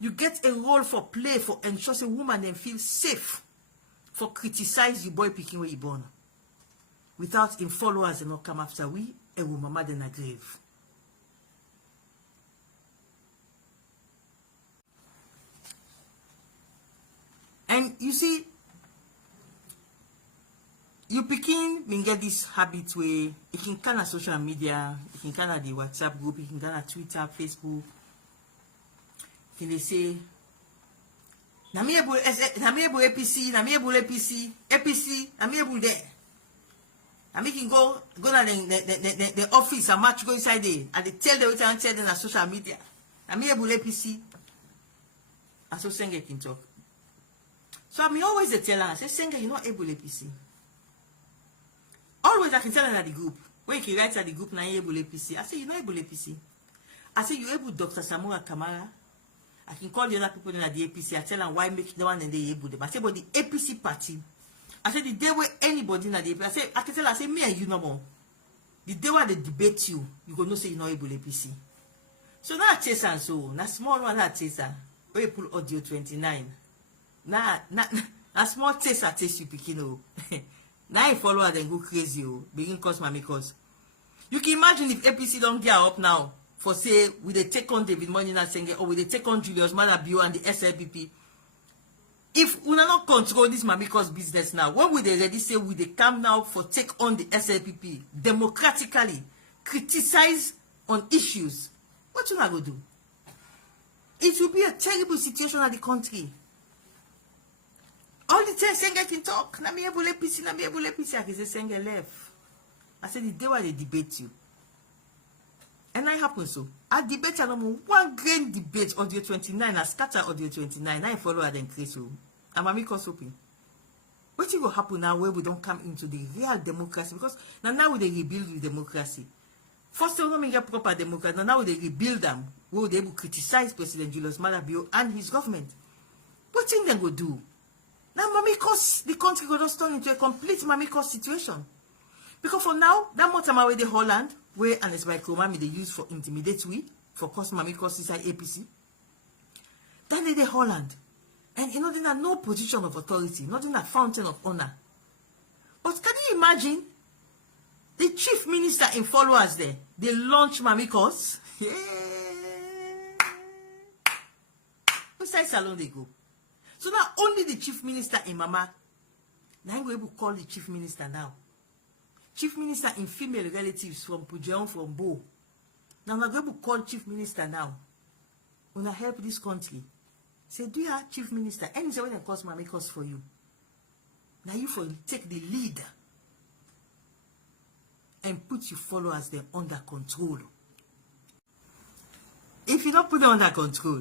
You get a role for play for ensure a woman then feel safe for criticize you boy picking where you born. Without in followers and not come after we, a woman mad in a grave. And you see, you picking me get this habit where you can kind of social media, you can kind of the WhatsApp group, you can kind of Twitter, Facebook. Can they say, Namiable APC, Namiable there. And we can go to the office and match go inside there. And they tell them and tell them on social media. Namiable APC. And so Sengeh can talk. So I'm always tell her, I say, Sengeh, you're not able APC. Always I can tell her at the group. When you can write at the group, now you're able APC. I say, you're not able APC. I say, you're able Dr. Samura Kamara. I can call the other people in the APC. I tell them why make the one and they able them. I say, but the APC party. I said, the day where anybody in the APC, I can tell her, I say, me and you no more. The day where they debate you, you go no say you're not able APC. So now I chase and so, now small one I chase her. Where you pull audio 29. Now small taste I taste you picking oh. Now you follow her then go crazy oh. Begin cause my cause. You can imagine if APC don't get up now for say we they take on David Moinina Sengeh or we they take on Julius Maada Bio and the SLPP. If we not control this Mamiko's business now, when will they ready say we they come now for take on the SLPP democratically, criticize on issues? What you not go do? It will be a terrible situation at the country. All the time Sengeh can talk. Na me able APC. I can say Sengeh left. I said the day why they debate you. And that happens so. I debate one grand debate audio 29. I scatter audio 29. I follow and increase you. And Mami cause open. What will happen now where we don't come into the real democracy? Because now we they rebuild the democracy. First of all, we get proper democracy. Now they rebuild them. We will be able to criticize President Julius Maada Bio and his government. What thing they go do? Now Mami cause the country go just turn into a complete Mami cause situation. Because for now, that much time away the Holland, where and it's by Kromami they use for intimidate we, for cause Mami cause inside APC. Then they Holland. And you know, they have no position of authority, not in a fountain of honor. But can you imagine? The chief minister in followers there, they launch Mami cause. Yeah. Which side salon they go? So now only the chief minister in Mama. Now I'm going to call the chief minister now. Chief minister in female relatives from Pujeon, from Bo. Now I'm going to call chief minister now. When I help this country. Say, do you have chief minister? And say when I cause Mami cause for you. Now you for take the lead. And put your followers them under control. If you don't put them under control,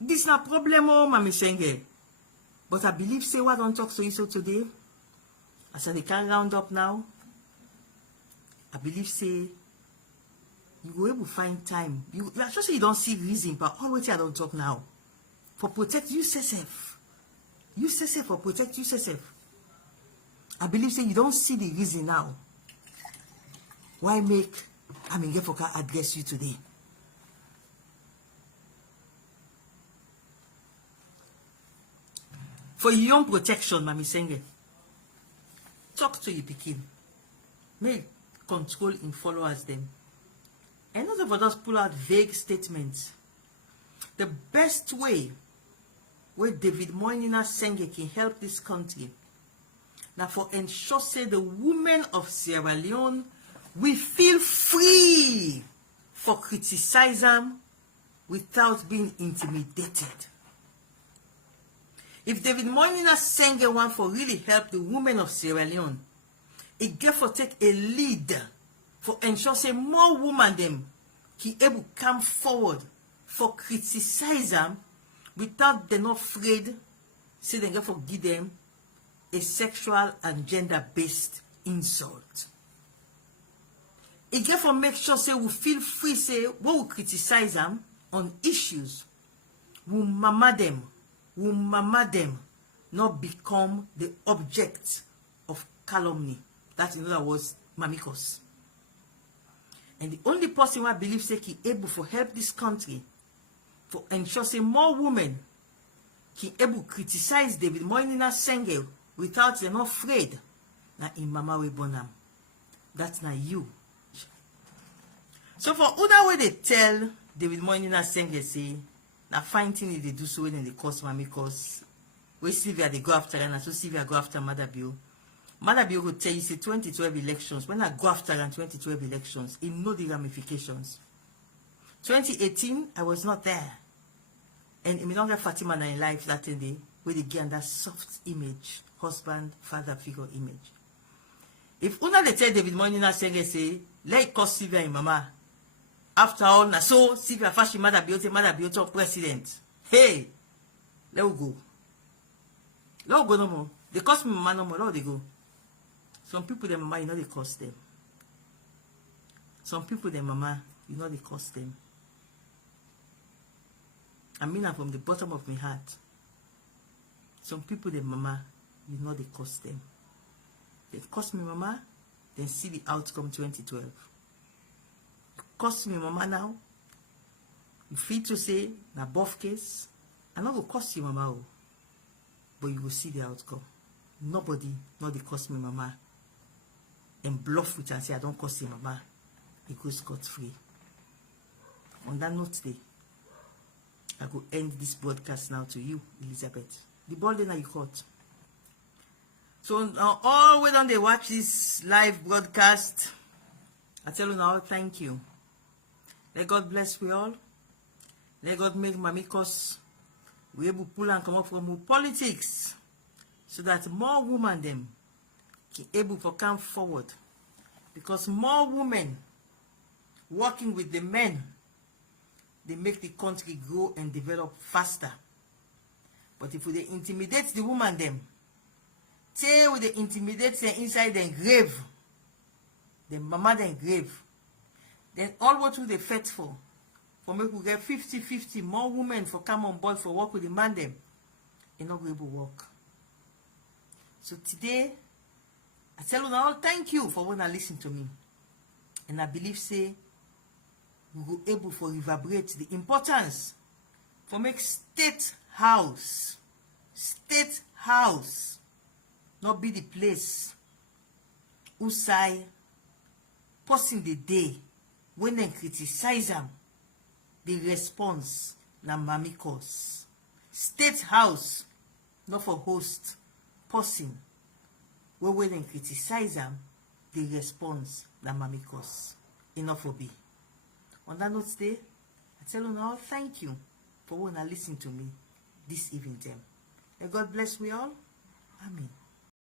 this is not a problem, oh, Mami Sengeh. But I believe, say, what don't talk so today. I said, they can't round up now. I believe, say, you will able to find time. You actually say you don't see reason, but always I don't talk now. For protect yourself. You say for protect yourself. I believe say you don't see the reason now why make get for can address you today. For young protection, Mami Sengeh, talk to your pikin. Make control in followers them. And not for just pull out vague statements. The best way where David Moinina Sengeh can help this country now for ensure say the women of Sierra Leone we feel free for criticize them without being intimidated. If David Moinina Sengeh want for really help the women of Sierra Leone, it get for take a lead for ensure say more women them can able come forward for criticize them without them not afraid say they get for give them a sexual and gender-based insult. It get for make sure say we feel free say when we criticize them on issues, we mama them not become the object of calumny. That in other words, mamikos. And the only person who I believe say he able for help this country for ensure say more women can able criticize David Moinina Sengeh without them not afraid. Now in Mama we born am. That's not you. So for other way they tell David Moinina Sengeh say now fine thing they do so when they cause mamikos. Where Sylvia they go after and so Sylvia go after Mother Bill. Mother Bill will tell you say 2012 elections. When I go after and 2012 elections, it know the ramifications. 2018, I was not there. And me don't get Fatima in life that day where they get that soft image, husband, father figure image. If una they tell David Moinina Sengeh say, let it cost Sylvia and Mama. After all, na so Sylvia fashion Mother Bill president. Hey, let we go. Let we go no more. They cost me Mama no more. Let they go. Some people, their mama, you know they cost them. Some people, their mama, you know they cost them. I mean that from the bottom of my heart. Some people, their mama, you know they cost them. They cost me mama, then see the outcome 2012. Cost me mama now. You feel to say, na both case, I'm not going to cost you mama, but you will see the outcome. Nobody, not they cost me mama. And bluff with and say I don't cost him mama, it goes scot-free. On that note today, I go end this broadcast now to you, Elizabeth. The ball then you caught. So all when they watch this live broadcast, I tell you now, thank you. Let God bless we all. Let God make mamikos we able to pull and come up from politics so that more women them able to come forward, because more women working with the men, they make the country grow and develop faster. But if they intimidate the woman them, say when they intimidate them inside the grave, the mama then grave, then all what will they fight for make we get 50-50 more women for come on board for work with the man them, and not able to work. So today I tell you now, thank you for when I listen to me. And I believe say we will able to reverberate the importance for make state house not be the place usai passing the day when they criticize them, the response na mamikos. State house not for host person when they criticize them, the response na mamikos. Enough for be. On that note today, I tell you now, thank you for when I listen to me this evening time. May God bless we all. Amen.